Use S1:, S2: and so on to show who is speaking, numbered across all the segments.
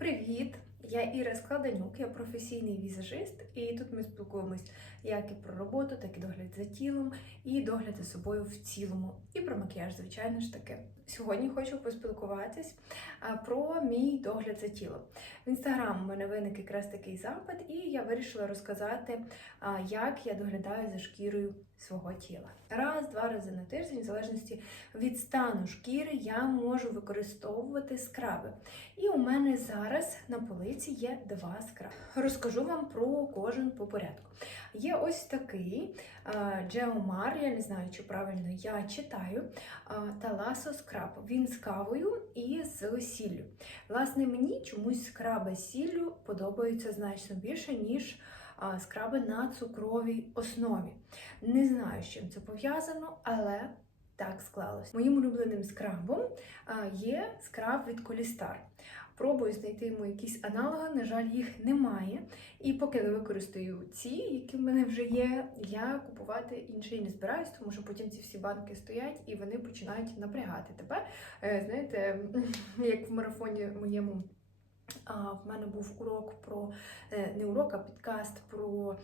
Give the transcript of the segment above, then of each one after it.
S1: Привіт! Я Іра Складанюк, я професійний візажист, і тут ми спілкуємось як і про роботу, так і догляд за тілом, і догляд за собою в цілому, і про макіяж, звичайно ж таки. Сьогодні хочу поспілкуватись про мій догляд за тілом. В інстаграм у мене виник якраз такий запит, і я вирішила розказати, як я доглядаю за шкірою свого тіла. Раз-два рази на тиждень, в залежності від стану шкіри, я можу використовувати скраби. І у мене зараз на полиці є два скраби. Розкажу вам про кожен по порядку. Є ось такий Джеомар, я не знаю, чи правильно я читаю, Таласо скраб. Він з кавою і з сіллю. Власне, мені чомусь скраби з сіллю подобаються значно більше, ніж скраби на цукровій основі. Не знаю, з чим це пов'язано, але так склалось. Моїм улюбленим скрабом є скраб від Колістар. Пробую знайти йому якісь аналоги, на жаль, їх немає. І поки не використаю ці, які в мене вже є, я купувати інший не збираюсь, тому що потім ці всі банки стоять і вони починають напрягати тебе. Знаєте, як в марафоні моєму. В мене був урок про е, не урок, а підкаст про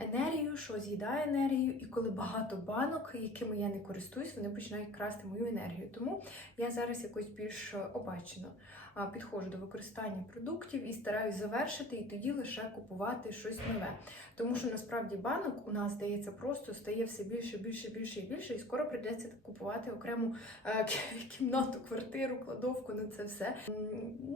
S1: енергію, що з'їдає енергію, і коли багато банок, якими я не користуюсь, вони починають красти мою енергію. Тому я зараз якось більш обачно підходжу до використання продуктів і стараюсь завершити, і тоді лише купувати щось нове. Тому що насправді банок у нас здається просто стає все більше, більше, більше і більше, і скоро прийдеться купувати окрему е, кімнату, квартиру, кладовку на це все.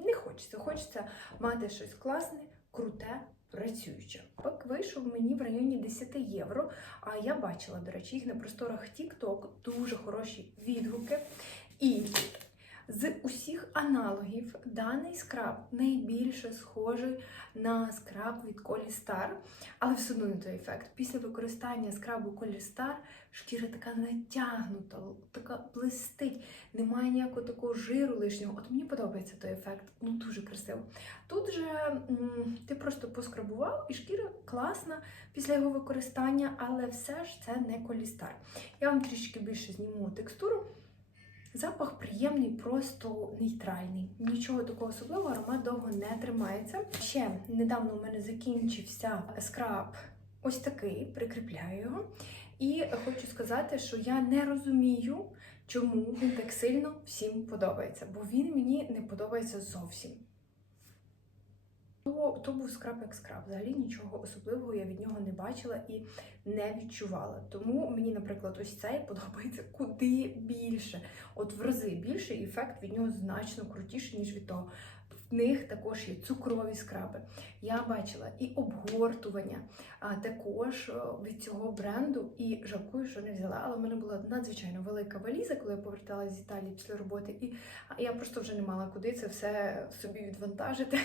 S1: Не хочеться. Хочеться мати щось класне, круте. Працююче. Пак вийшов мені в районі 10 євро. А я бачила, до речі, їх на просторах TikTok дуже хороші відгуки. І з усіх аналогів даний скраб найбільше схожий на скраб від Колістар, але все одно не той ефект. Після використання скрабу Колістар шкіра така натягнута, така блистить, немає ніякого такого жиру лишнього. От мені подобається той ефект, ну дуже красиво. Тут же ти просто поскрабував, і шкіра класна після його використання, але все ж це не Колістар. Я вам трішки більше зніму текстуру. Запах приємний, просто нейтральний. Нічого такого особливого, аромат довго не тримається. Ще недавно у мене закінчився скраб ось такий, прикріпляю його. І хочу сказати, що я не розумію, чому він так сильно всім подобається, бо він мені не подобається зовсім. То, то був скраб як скраб. Взагалі нічого особливого я від нього не бачила і не відчувала. Тому мені, наприклад, ось цей подобається куди більше. От в рази більше, і ефект від нього значно крутіший, ніж від того. В них також є цукрові скраби. Я бачила і обгортування, а також від цього бренду. І жалкую, що не взяла. Але в мене була надзвичайно велика валіза, коли я поверталася з Італії після роботи, і я просто вже не мала куди це все собі відвантажити.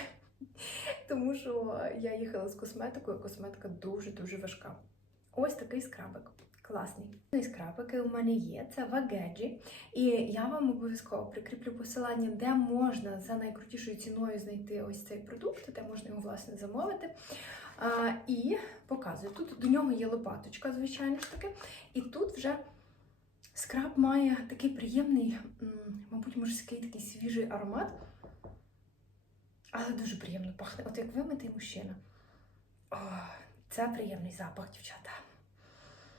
S1: Тому що я їхала з косметикою, косметика дуже-дуже важка. Ось такий скрабик. Класний. І скрабики у мене є, це Вагеджі. І я вам обов'язково прикріплю посилання, де можна за найкрутішою ціною знайти ось цей продукт, де можна його власне замовити. А, і показую. Тут до нього є лопаточка, звичайно ж таки. І тут вже скраб має такий приємний, мабуть, морський такий свіжий аромат. Але дуже приємно пахне. От як вимитий мужчина. О, це приємний запах, дівчата.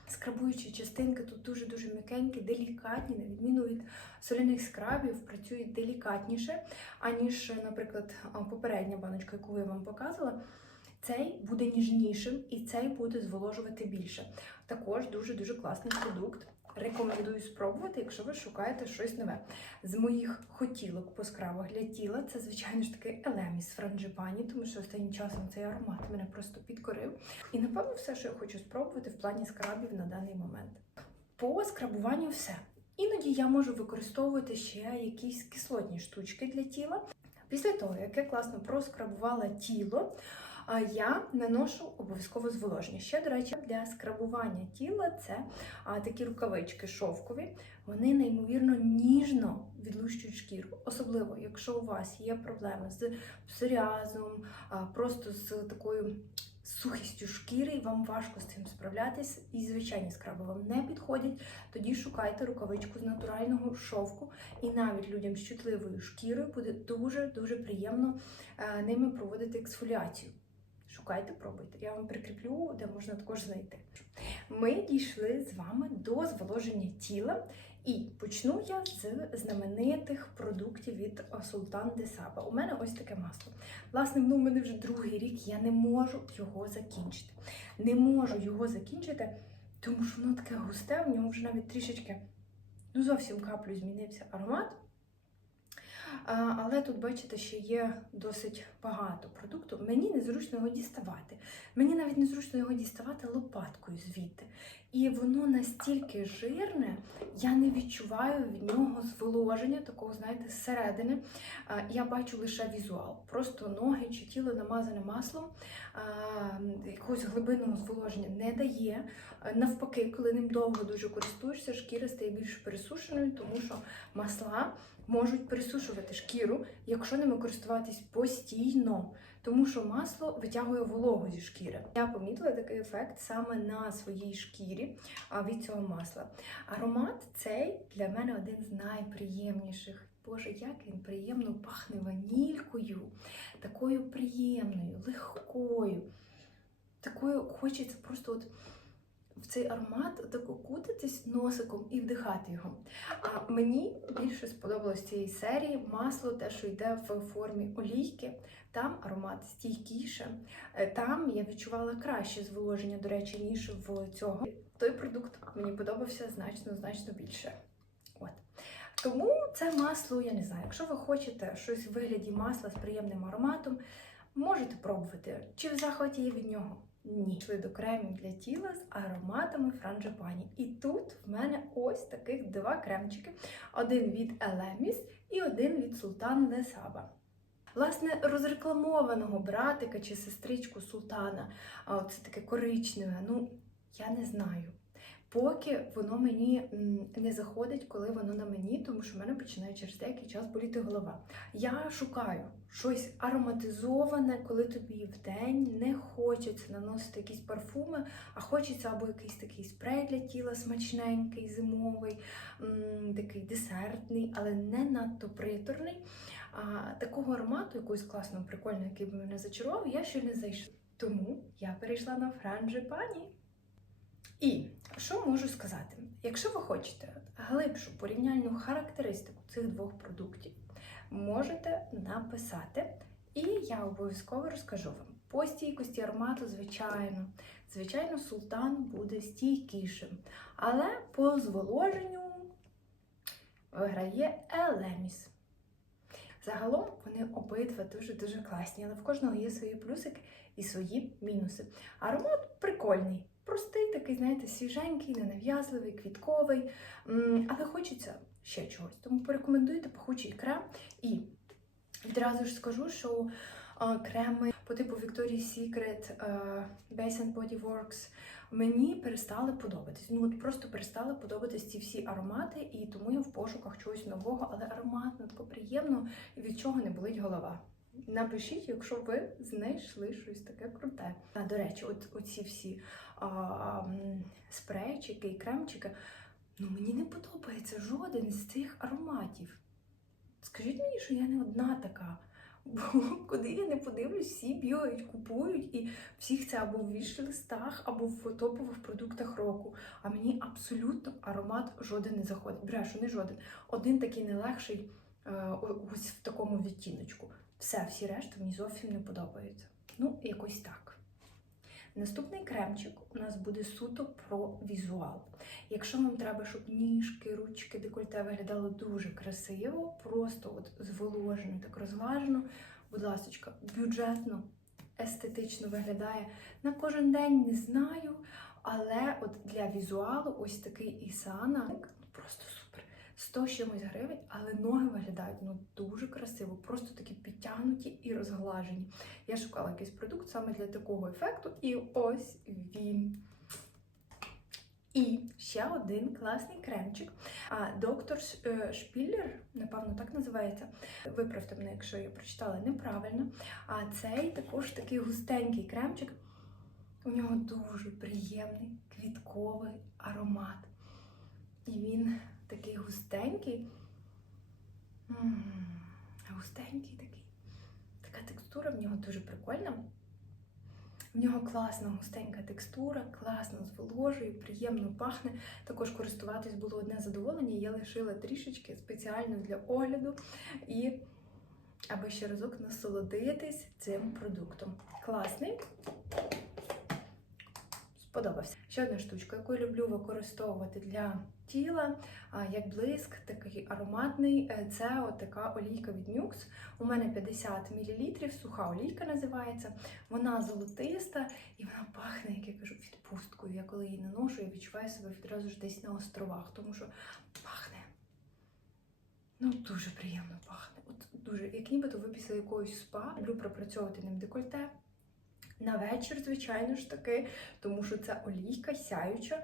S1: Скрабуючі частинки тут дуже-дуже м'якенькі, делікатні, на відміну від соляних скрабів, працюють делікатніше, аніж, наприклад, попередня баночка, яку я вам показувала. Цей буде ніжнішим і цей буде зволожувати більше. Також дуже-дуже класний продукт. Рекомендую спробувати, якщо ви шукаєте щось нове. З моїх хотілок по скрабах для тіла це, звичайно ж таки, Елеміс Франджипані, тому що останнім часом цей аромат мене просто підкорив. І напевно все, що я хочу спробувати в плані скрабів на даний момент. По скрабуванню все. Іноді я можу використовувати ще якісь кислотні штучки для тіла. Після того, як я класно проскрабувала тіло, я наношу обов'язково зволоження. Ще, до речі, для скрабування тіла це а, такі рукавички шовкові. Вони неймовірно ніжно відлущують шкіру, особливо якщо у вас є проблеми з псоріазом, а, просто з такою сухістю шкіри, і вам важко з цим справлятись, і звичайні скраби вам не підходять, тоді шукайте рукавичку з натурального шовку. І навіть людям з чутливою шкірою буде дуже-дуже приємно е, ними проводити ексфоліацію. Шукайте, пробуйте. Я вам прикріплю, де можна також знайти. Ми дійшли з вами до зволоження тіла. І почну я з знаменитих продуктів від Султан де Саба. У мене ось таке масло. Власне, воно в мене вже другий рік, я не можу його закінчити. Не можу його закінчити, тому що воно таке густе, в нього вже навіть трішечки, ну зовсім каплю змінився аромат. Але тут, бачите, ще є досить багато продукту. Мені незручно його діставати. Мені навіть незручно його діставати лопаткою звідти. І воно настільки жирне, я не відчуваю від нього зволоження, такого, знаєте, зсередини. Я бачу лише візуал. Просто ноги чи тіло намазане маслом, якогось глибинного зволоження не дає. Навпаки, коли ним довго дуже користуєшся, шкіра стає більш пересушеною, тому що масла можуть пересушувати шкіру, якщо ними користуватись постійно, тому що масло витягує вологу зі шкіри. Я помітила такий ефект саме на своїй шкірі від цього масла. Аромат цей для мене один з найприємніших. Боже, як він приємно пахне ванількою, такою приємною, легкою. Такою хочеться просто от в цей аромат так окутатись носиком і вдихати його. А мені більше сподобалось цієї серії масло, те, що йде в формі олійки. Там аромат стійкіше. Е, Там я відчувала краще зволоження, до речі, ніж в цього. Той продукт мені подобався значно значно більше. От. Тому це масло, я не знаю, якщо ви хочете щось в вигляді масла з приємним ароматом, можете пробувати. Чи в захваті є від нього? Ні. До кремів для тіла з ароматами франджипані. І тут в мене ось таких два кремчики: один від Елеміс і один від Султан Лесаба. Власне, розрекламованого братика чи сестричку султана, це таке коричневе, ну я не знаю. Поки воно мені не заходить, коли воно на мені, тому що в мене починає через деякий час боліти голова. Я шукаю щось ароматизоване, коли тобі в день не хочеться наносити якісь парфуми, а хочеться або якийсь такий спрей для тіла смачненький, зимовий, такий десертний, але не надто приторний. А такого аромату, якогось класного, прикольного, який би мене зачарував, я ще не знайшла. Тому я перейшла на франджипані. І що можу сказати? Якщо ви хочете глибшу порівняльну характеристику цих двох продуктів, можете написати, і я обов'язково розкажу вам. По стійкості аромату, звичайно, звичайно, султан буде стійкішим, але по зволоженню виграє Елеміс. Загалом вони обидва дуже-дуже класні, але в кожного є свої плюсики і свої мінуси. Аромат прикольний, простий, такий, знаєте, свіженький, ненав'язливий, квітковий, але хочеться ще чогось. Тому порекомендуйте пахучий крем. І відразу ж скажу, що креми по типу Victoria's Secret, а, Base and Body Works мені перестали подобатись. Ну от просто перестали подобатись ці всі аромати, і тому я в пошуках чогось нового, але ароматно, тако приємно, і від чого не болить голова. Напишіть, якщо ви знайшли щось таке круте. А, до речі, от оці всі а, спрейчики і кремчики, ну мені не подобається жоден з цих ароматів. Скажіть мені, що я не одна така. Бо куди я не подивлюсь, всі бігають, купують, і всіх це або в віш-листах, або в топових продуктах року. А мені абсолютно аромат жоден не заходить. Брешу, не жоден. Один такий нелегший, е, ось в такому відтіночку. Все, всі решта мені зовсім не подобаються. Ну, якось так. Наступний кремчик у нас буде суто про візуал. Якщо вам треба, щоб ніжки, ручки, декольте виглядало дуже красиво, просто от зволожено, так розглажено, будь ласка, бюджетно, естетично виглядає на кожен день, не знаю. Але от для візуалу ось такий Ісана. 100 з чимось гривень, але ноги виглядають ну дуже красиво, просто такі підтягнуті і розглажені. Я шукала якийсь продукт саме для такого ефекту, і ось він. І ще один класний кремчик. А доктор е, Шпіллер, напевно, так називається. Виправте мене, якщо я прочитала неправильно. А цей також такий густенький кремчик. У нього дуже приємний квітковий аромат. І він такий густенький. Густенький такий. Така текстура в нього дуже прикольна. В нього класна густенька текстура, класно зволожує, приємно пахне. Також користуватись було одне задоволення. Я лишила трішечки спеціально для огляду і аби ще разок насолодитись цим продуктом. Класний. Сподобався. Ще одна штучка, яку я люблю використовувати для тіла, як блиск, такий ароматний. е, Це от така олійка від Nux. У мене 50 мл, суха олійка називається. Вона золотиста і вона пахне, як я кажу, відпусткою. Я коли її наношу, я відчуваю себе відразу ж десь на островах, тому що пахне. Ну, дуже приємно пахне. От дуже, як нібито ви після якогось спа. Люблю пропрацьовувати ним декольте. На вечір, звичайно ж таки, тому що це олійка сяюча.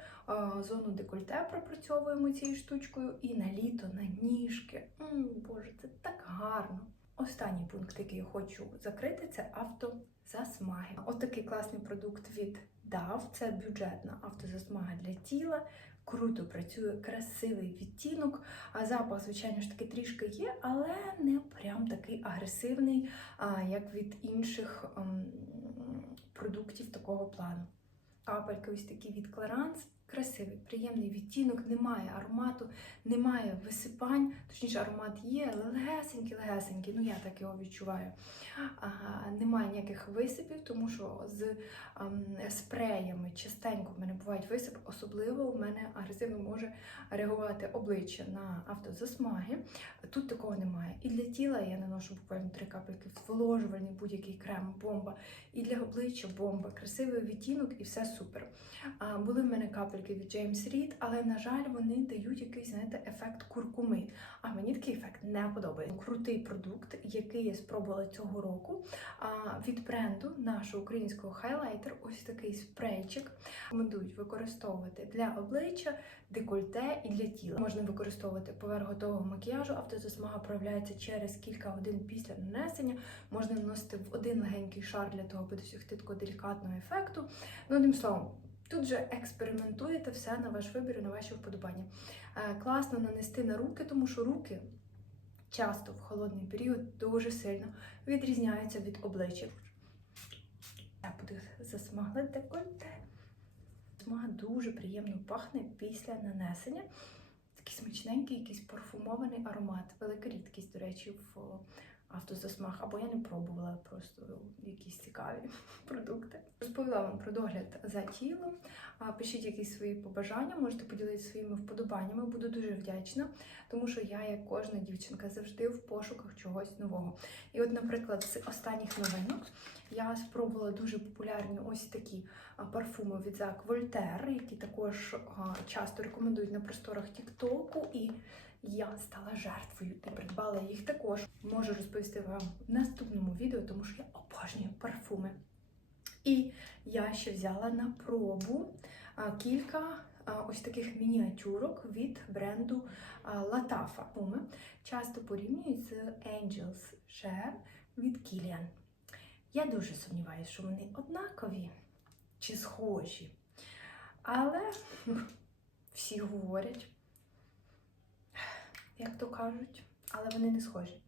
S1: Зону декольте пропрацьовуємо цією штучкою і на літо, на ніжки. М, Боже, це так гарно. Останній пункт, який я хочу закрити, це автозасмаги. От класний продукт від DAV. Це бюджетна автозасмага для тіла. Круто працює, красивий відтінок. А запах, звичайно ж таки, трішки є, але не прям такий агресивний, як від інших ем, продуктів такого плану. Капельки ось такі від Clarins. Красивий, приємний відтінок, немає аромату, немає висипань, точніше, аромат є, але легесенький, легесенький, ну я так його відчуваю. А, немає ніяких висипів, тому що з ем, спреями частенько в мене бувають висипи, особливо в мене агресивно може реагувати обличчя на автозасмаги. Тут такого немає. І для тіла я наношу буквально три капельки зволожувальний будь-який крем, бомба. І для обличчя бомба, красивий відтінок і все супер. А, були в мене капельки від James Reed, але, на жаль, вони дають якийсь, знаєте, ефект куркуми. А мені такий ефект не подобається. Крутий продукт, який я спробувала цього року. А, від бренду нашого українського хайлайтер, ось такий спрейчик. Рекомендують використовувати для обличчя, декольте і для тіла. Можна використовувати поверх готового макіяжу. Автозасмага проявляється через кілька годин після нанесення. Можна наносити в один легенький шар для того, аби досягти такого делікатного ефекту. Ну, одним словом. Тут же експериментуєте все на ваш вибір і на ваші вподобання. Е, Класно нанести на руки, тому що руки часто в холодний період дуже сильно відрізняються від обличчя. Я буду засмагли декольте. Смага дуже приємно пахне після нанесення. Такий смачненький, якийсь парфумований аромат. Велика рідкість, до речі, в автозасмаг. Або я не пробувала просто якісь цікаві продукти. Розповіла вам про догляд за тілом. Пишіть якісь свої побажання, можете поділитися своїми вподобаннями. Буду дуже вдячна, тому що я, як кожна дівчинка, завжди в пошуках чогось нового. І, от, наприклад, з останніх новинок я спробувала дуже популярні ось такі парфуми від Зак Вольтер, які також часто рекомендують на просторах Тіктоку. І я стала жертвою і придбала їх також. Можу розповісти вам в наступному відео, тому що я обожнюю парфуми. І я ще взяла на пробу кілька ось таких мініатюрок від бренду а, Latafa. Часто порівнюють з Angels Share від Kilian. Я дуже сумніваюся, що вони однакові чи схожі. Але всі говорять, як то кажуть, але вони не схожі.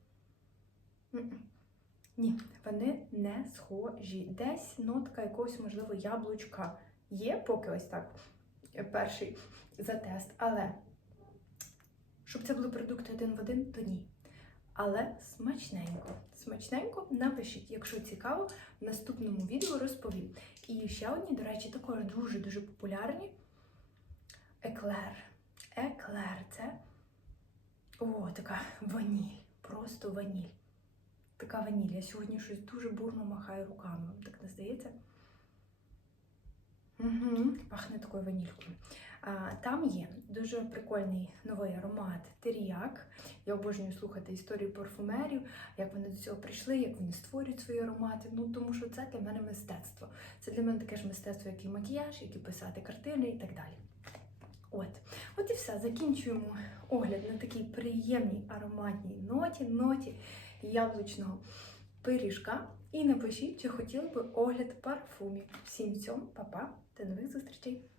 S1: Ні, вони не схожі. Десь нотка якогось, можливо, яблучка є, поки ось так е, перший затест. Але щоб це були продукти один в один, то ні. Але смачненько. Смачненько напишіть, якщо цікаво, в наступному відео розповім. І ще одні, до речі, також дуже-дуже популярні. Еклер. Еклер це о, така ваніль. Просто ваніль. Така ваніль. Я сьогодні щось дуже бурно махаю руками. Вам так не здається? Угу, пахне такою ванількою. А, там є дуже прикольний новий аромат теріак. Я обожнюю слухати історії парфумерів, як вони до цього прийшли, як вони створюють свої аромати. Ну тому що це для мене мистецтво. Це для мене таке ж мистецтво, як і макіяж, як і писати картини і так далі. От, от і все. Закінчуємо огляд на такій приємній ароматній ноті, ноті яблучного пиріжка. І напишіть, чи хотіли би огляд парфумів. Всім цьому, па-па, до нових зустрічей!